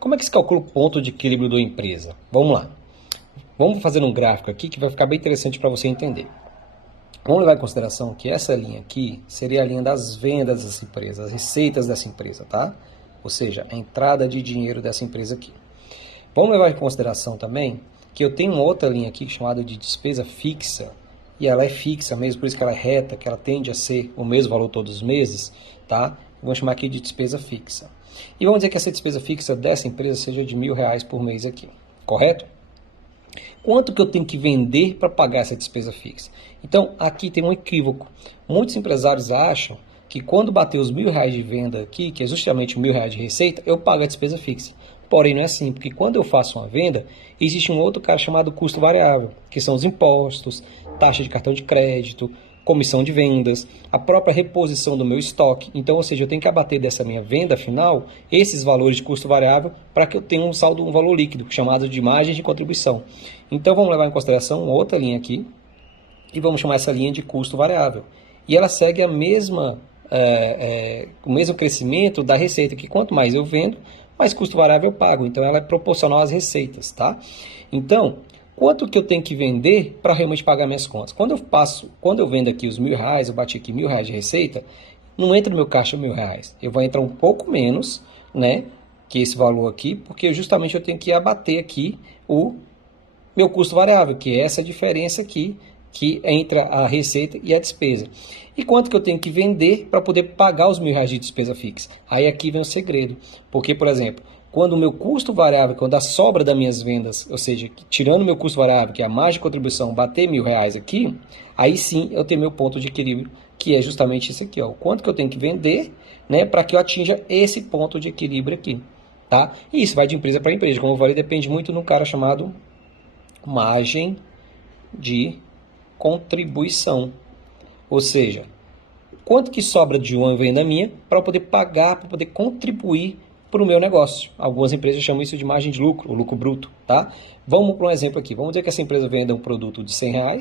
Como é que se calcula o ponto de equilíbrio da empresa? Vamos lá. Vamos fazer um gráfico aqui que vai ficar bem interessante para você entender. Vamos levar em consideração que essa linha aqui seria a linha das vendas dessa empresa, as receitas dessa empresa, tá? Ou seja, a entrada de dinheiro dessa empresa aqui. Vamos levar em consideração também que eu tenho uma outra linha aqui chamada de despesa fixa, e ela é fixa mesmo, por isso que ela é reta, que ela tende a ser o mesmo valor todos os meses, tá? Vamos chamar aqui de despesa fixa. E vamos dizer que essa despesa fixa dessa empresa seja de R$ 1.000 por mês aqui, correto? Quanto que eu tenho que vender para pagar essa despesa fixa? Então, aqui tem um equívoco. Muitos empresários acham que quando bater os R$ 1.000 de venda aqui, que é justamente R$ 1.000 de receita, eu pago a despesa fixa. Porém, não é assim, porque quando eu faço uma venda, existe um outro cara chamado custo variável, que são os impostos, taxa de cartão de crédito, comissão de vendas, a própria reposição do meu estoque. Então, ou seja, eu tenho que abater dessa minha venda final esses valores de custo variável para que eu tenha um saldo, um valor líquido, chamado de margem de contribuição. Então, vamos levar em consideração uma outra linha aqui e vamos chamar essa linha de custo variável. E ela segue a mesma, o mesmo crescimento da receita, que quanto mais eu vendo, mais custo variável eu pago. Então, ela é proporcional às receitas, tá? Então, quanto que eu tenho que vender para realmente pagar minhas contas? Quando eu vendo aqui os R$ 1.000, eu bati aqui R$ 1.000 de receita, não entra no meu caixa R$ 1.000. Eu vou entrar um pouco menos, né, que esse valor aqui, porque justamente eu tenho que abater aqui o meu custo variável, que é essa diferença aqui, que entra a receita e a despesa. E quanto que eu tenho que vender para poder pagar os R$ 1.000 de despesa fixa? Aí aqui vem o segredo, porque, por exemplo, quando o meu custo variável, quando a sobra das minhas vendas, ou seja, tirando o meu custo variável, que é a margem de contribuição, bater R$ 1.000 aqui, aí sim eu tenho meu ponto de equilíbrio, que é justamente esse aqui, ó. Quanto que eu tenho que vender, né, para que eu atinja esse ponto de equilíbrio aqui, tá? E isso vai de empresa para empresa, como eu falei, depende muito do cara chamado margem de contribuição. Ou seja, quanto que sobra de uma venda minha para poder pagar, para poder contribuir para o meu negócio. Algumas empresas chamam isso de margem de lucro, ou lucro bruto, tá? Vamos para um exemplo aqui. Vamos dizer que essa empresa venda um produto de R$ 100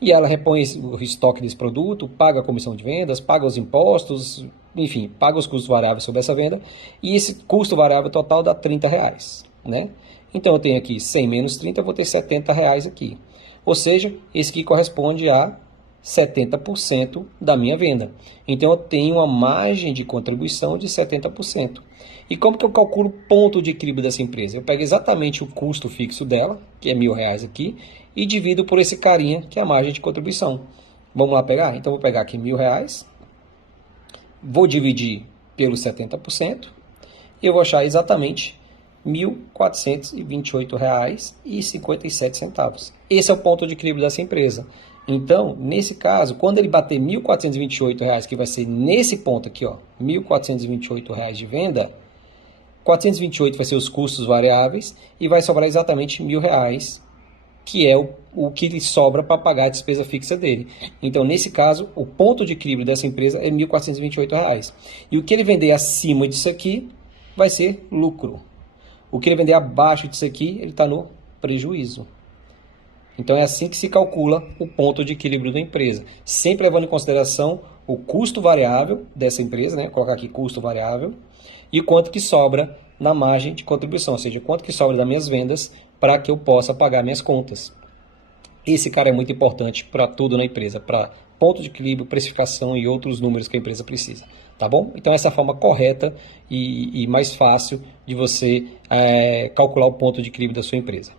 e ela repõe o estoque desse produto, paga a comissão de vendas, paga os impostos, enfim, paga os custos variáveis sobre essa venda e esse custo variável total dá R$ 30, né? Então eu tenho aqui 100 menos 30, eu vou ter R$ 70 aqui. Ou seja, esse aqui corresponde a 70% da minha venda. Então eu tenho uma margem de contribuição de 70%. E como que eu calculo o ponto de equilíbrio dessa empresa? Eu pego exatamente o custo fixo dela, que é R$ 1.000 aqui, e divido por esse carinha, que é a margem de contribuição. Vamos lá pegar? Então eu vou pegar aqui R$ 1.000, vou dividir pelos 70%, e eu vou achar exatamente R$ 1.428,57. Esse é o ponto de equilíbrio dessa empresa. Então, nesse caso, quando ele bater R$ 1.428, que vai ser nesse ponto aqui, ó, R$ 1.428 de venda, 428 vai ser os custos variáveis e vai sobrar exatamente R$ 1.000, que é o que lhe sobra para pagar a despesa fixa dele. Então, nesse caso, o ponto de equilíbrio dessa empresa é R$ 1.428. E o que ele vender acima disso aqui vai ser lucro. O que ele vender abaixo disso aqui, ele está no prejuízo. Então, é assim que se calcula o ponto de equilíbrio da empresa. Sempre levando em consideração o custo variável dessa empresa, né? Vou colocar aqui custo variável, e quanto que sobra na margem de contribuição, ou seja, quanto que sobra das minhas vendas para que eu possa pagar minhas contas. Esse cara é muito importante para tudo na empresa, para ponto de equilíbrio, precificação e outros números que a empresa precisa, tá bom? Então essa é a forma correta e mais fácil de você calcular o ponto de equilíbrio da sua empresa.